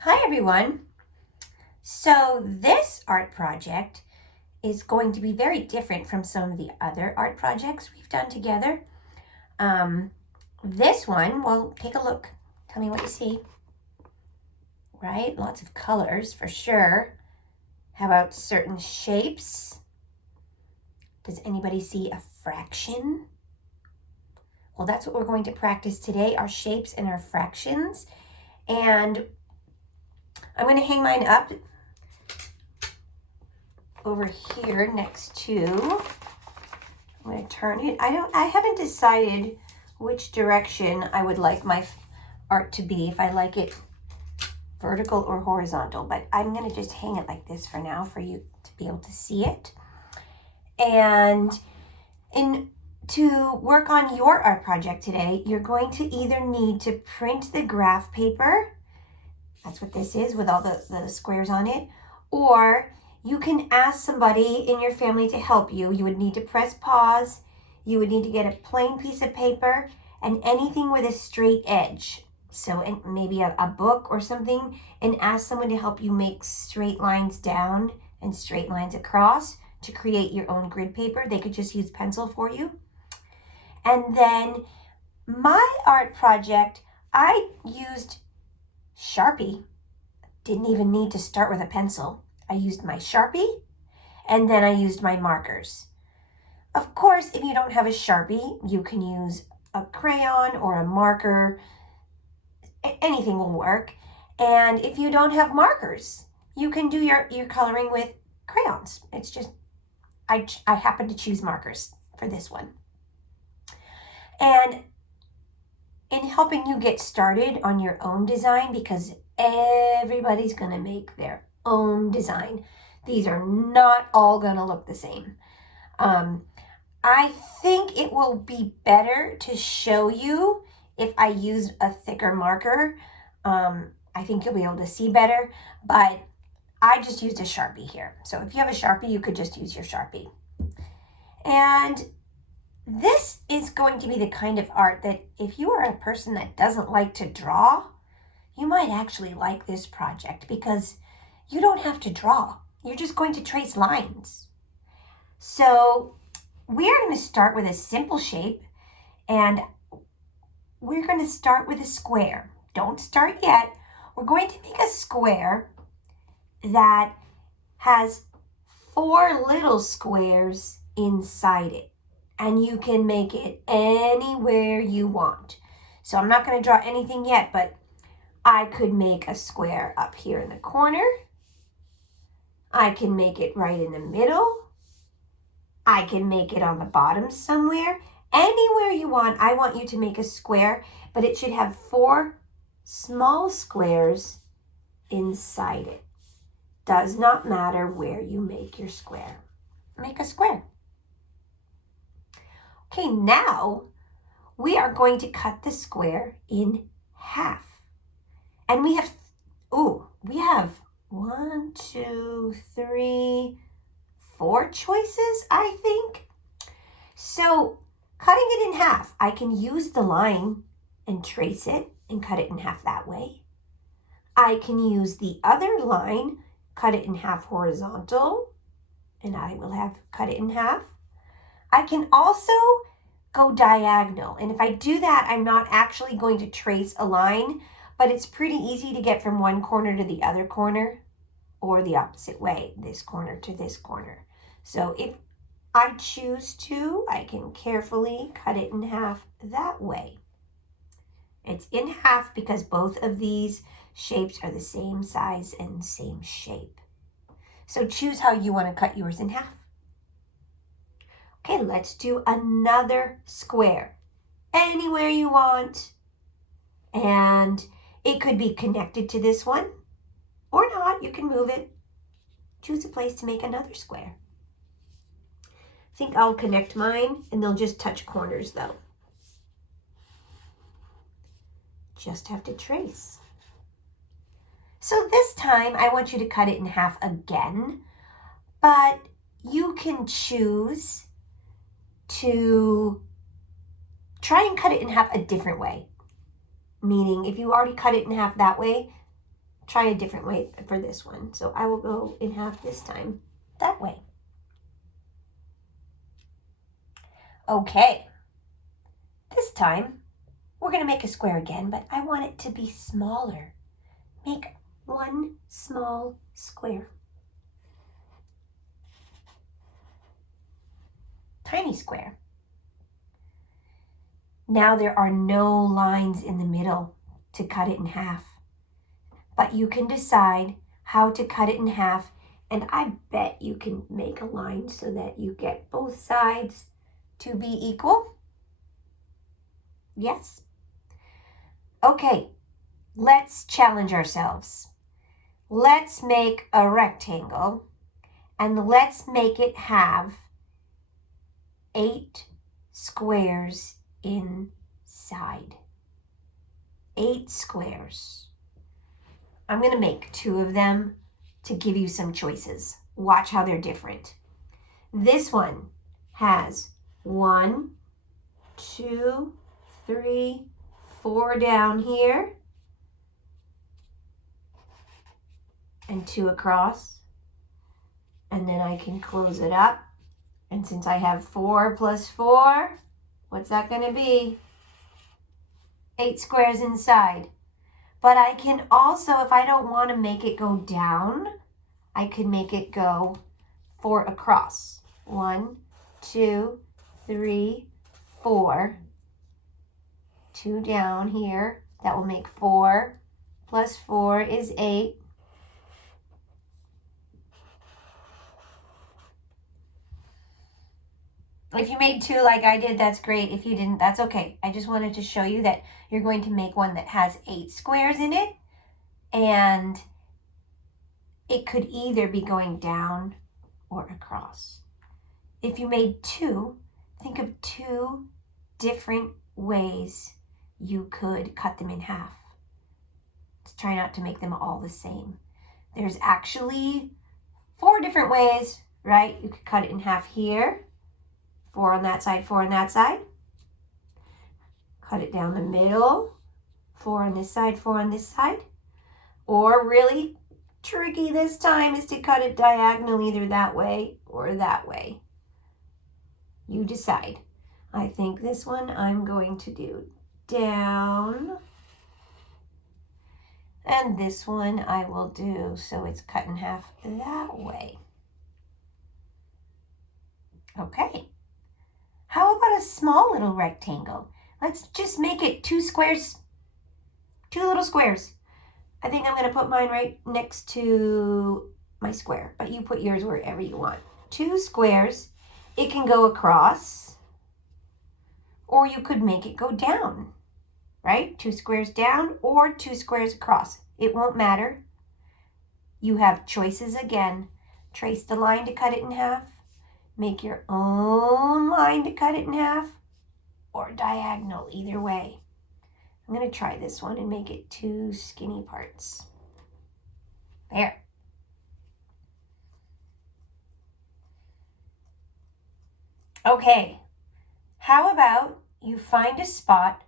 Hi everyone. So this art project is going to be very different from some of the other art projects we've done together. Um, this one, well, take a look. Tell me what you see. Right? Lots of colors for sure. How about certain shapes? Does anybody see a fraction? Well, that's what we're going to practice today, our shapes and our fractions. And I'm going to hang mine up over here next to, I'm going to turn it. I haven't decided which direction I would like my art to be, if I like it vertical or horizontal, but I'm going to just hang it like this for now for you to be able to see it. And to work on your art project today, you're going to either need to print the graph paper. That's what this is with all the squares on it. Or you can ask somebody in your family to help you. You would need to press pause. You would need to get a plain piece of paper and anything with a straight edge. So maybe a book or something, and ask someone to help you make straight lines down and straight lines across to create your own grid paper. They could just use pencil for you. And then my art project, I used Sharpie. Didn't even need to start with a pencil. I used my Sharpie and then I used my markers. Of course, if you don't have a Sharpie, you can use a crayon or a marker. Anything will work. And if you don't have markers, you can do your coloring with crayons. It's just, I happen to choose markers for this one. And in helping you get started on your own design, because everybody's going to make their own design. These are not all going to look the same. I think it will be better to show you if I use a thicker marker. I think you'll be able to see better, but I just used a Sharpie here. So if you have a Sharpie, you could just use your Sharpie. And this is going to be the kind of art that if you are a person that doesn't like to draw, you might actually like this project because you don't have to draw. You're just going to trace lines. So we're going to start with a simple shape, and we're going to start with a square. Don't start yet. We're going to make a square that has 4 little squares inside it. And you can make it anywhere you want. So I'm not going to draw anything yet, but I could make a square up here in the corner. I can make it right in the middle. I can make it on the bottom somewhere. Anywhere you want, I want you to make a square, but it should have 4 small squares inside it. Does not matter where you make your square. Make a square. Okay, now we are going to cut the square in half. And we have 1, 2, 3, 4 choices, I think. So cutting it in half, I can use the line and trace it and cut it in half that way. I can use the other line, cut it in half horizontal, and I will have cut it in half. I can also go diagonal. And if I do that, I'm not actually going to trace a line, but it's pretty easy to get from one corner to the other corner or the opposite way, this corner to this corner. So if I choose to, I can carefully cut it in half that way. It's in half because both of these shapes are the same size and same shape. So choose how you want to cut yours in half. Okay, let's do another square. Anywhere you want. And it could be connected to this one or not. You can move it. Choose a place to make another square. I think I'll connect mine and they'll just touch corners though. Just have to trace. So this time I want you to cut it in half again, but you can choose to try and cut it in half a different way. Meaning if you already cut it in half that way, try a different way for this one. So I will go in half this time that way. Okay, this time we're going to make a square again, but I want it to be smaller. Make one small square. Tiny square. Now there are no lines in the middle to cut it in half, but you can decide how to cut it in half, and I bet you can make a line so that you get both sides to be equal. Yes? Okay, let's challenge ourselves. Let's make a rectangle, and let's make it have 8 squares inside. 8 squares. I'm going to make 2 of them to give you some choices. Watch how they're different. This one has 1, 2, 3, 4 down here, and 2 across. And then I can close it up. And since I have 4 plus 4, what's that going to be? 8 squares inside. But I can also, if I don't want to make it go down, I can make it go 4 across. 1, 2, 3, 4. 2 down here. That will make 4 plus 4 is 8. If you made 2 like I did, that's great. If you didn't, that's okay. I just wanted to show you that you're going to make one that has 8 squares in it, and it could either be going down or across. If you made 2, think of 2 different ways you could cut them in half. Let's try not to make them all the same. There's actually 4 different ways, right? You could cut it in half here. 4 on that side, 4 on that side. Cut it down the middle. 4 on this side, 4 on this side. Or really tricky this time is to cut it diagonal either that way or that way. You decide. I think this one I'm going to do down. And this one I will do so it's cut in half that way. Okay. How about a small little rectangle? Let's just make it 2 squares, 2 little squares. I think I'm going to put mine right next to my square, but you put yours wherever you want. 2 squares. It can go across, or you could make it go down, right? 2 squares down or 2 squares across. It won't matter. You have choices again. Trace the line to cut it in half. Make your own line to cut it in half, or diagonal, either way. I'm going to try this one and make it 2 skinny parts. There. Okay, how about you find a spot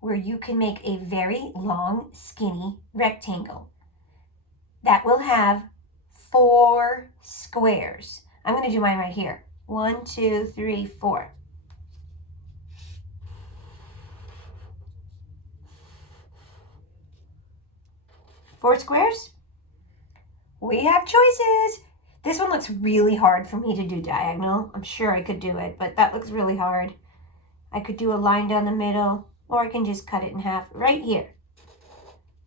where you can make a very long, skinny rectangle that will have 4 squares. I'm going to do mine right here. 1, 2, 3, 4. Four squares? We have choices. This one looks really hard for me to do diagonal. I'm sure I could do it, but that looks really hard. I could do a line down the middle, or I can just cut it in half right here.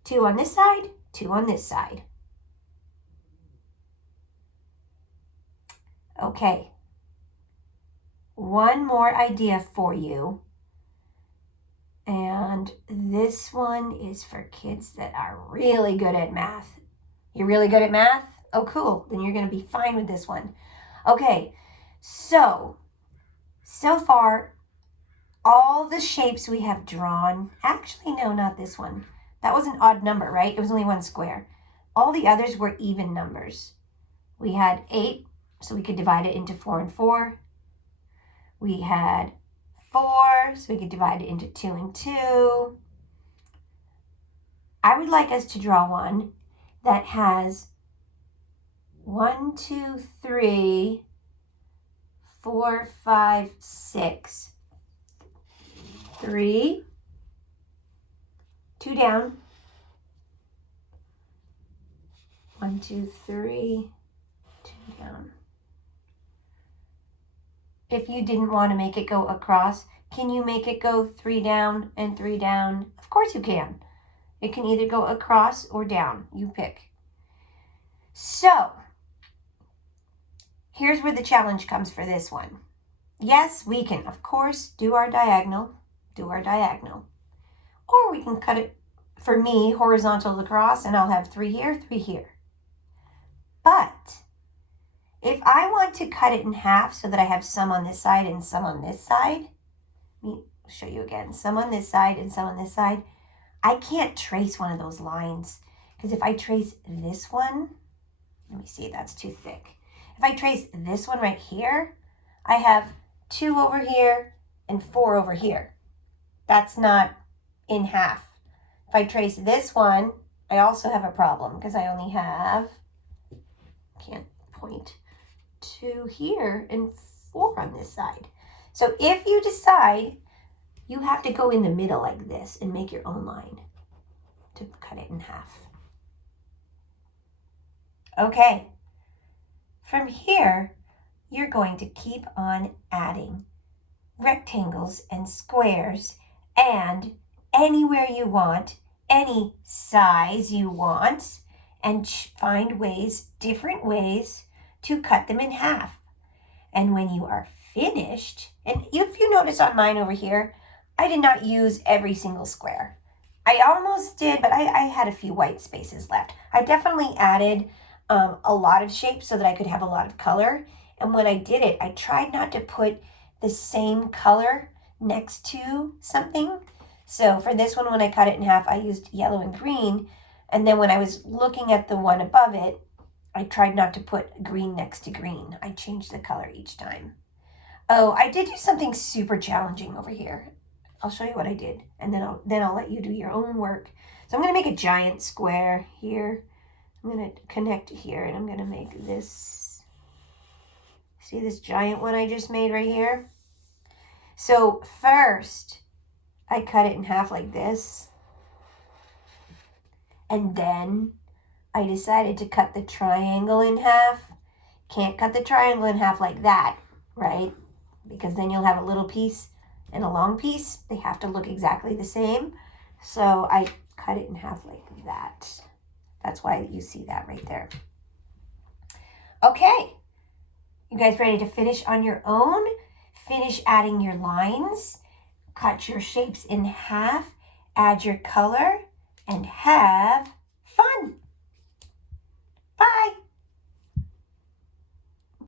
2 on this side, 2 on this side. Okay. One more idea for you. And this one is for kids that are really good at math. You're really good at math? Oh, cool. Then you're going to be fine with this one. Okay, so far, all the shapes we have drawn, actually, no, not this one. That was an odd number, right? It was only 1 square. All the others were even numbers. We had 8, so we could divide it into 4 and 4. We had 4, so we could divide it into 2 and 2. I would like us to draw one that has 1, 2, 3, 4, 5, 6. 3, 2 down. 1, 2, 3, 2 down. If you didn't want to make it go across, can you make it go 3 down and 3 down? Of course you can. It can either go across or down. You pick. So, here's where the challenge comes for this one. Yes, we can, of course, do our diagonal. Or we can cut it, for me, horizontal across, and I'll have 3 here, 3 here. But if I want to cut it in half so that I have some on this side and some on this side, let me show you again, some on this side and some on this side, I can't trace one of those lines. Because if I trace this one, let me see, that's too thick. If I trace this one right here, I have 2 over here and 4 over here. That's not in half. If I trace this one, I also have a problem because I only have, can't point, 2 here and 4 on this side. So if you decide, you have to go in the middle like this and make your own line to cut it in half. Okay, from here, you're going to keep on adding rectangles and squares and anywhere you want, any size you want, and find ways, different ways to cut them in half. And when you are finished, and if you notice on mine over here, I did not use every single square. I almost did, but I had a few white spaces left. I definitely added a lot of shapes so that I could have a lot of color. And when I did it, I tried not to put the same color next to something. So for this one, when I cut it in half, I used yellow and green. And then when I was looking at the one above it, I tried not to put green next to green. I changed the color each time. Oh, I did do something super challenging over here. I'll show you what I did, and then I'll let you do your own work. So I'm going to make a giant square here. I'm going to connect here, and I'm going to make this. See this giant one I just made right here? So first, I cut it in half like this. And then I decided to cut the triangle in half. Can't cut the triangle in half like that, right? Because then you'll have a little piece and a long piece. They have to look exactly the same. So I cut it in half like that. That's why you see that right there. Okay. You guys ready to finish on your own? Finish adding your lines. Cut your shapes in half. Add your color. And have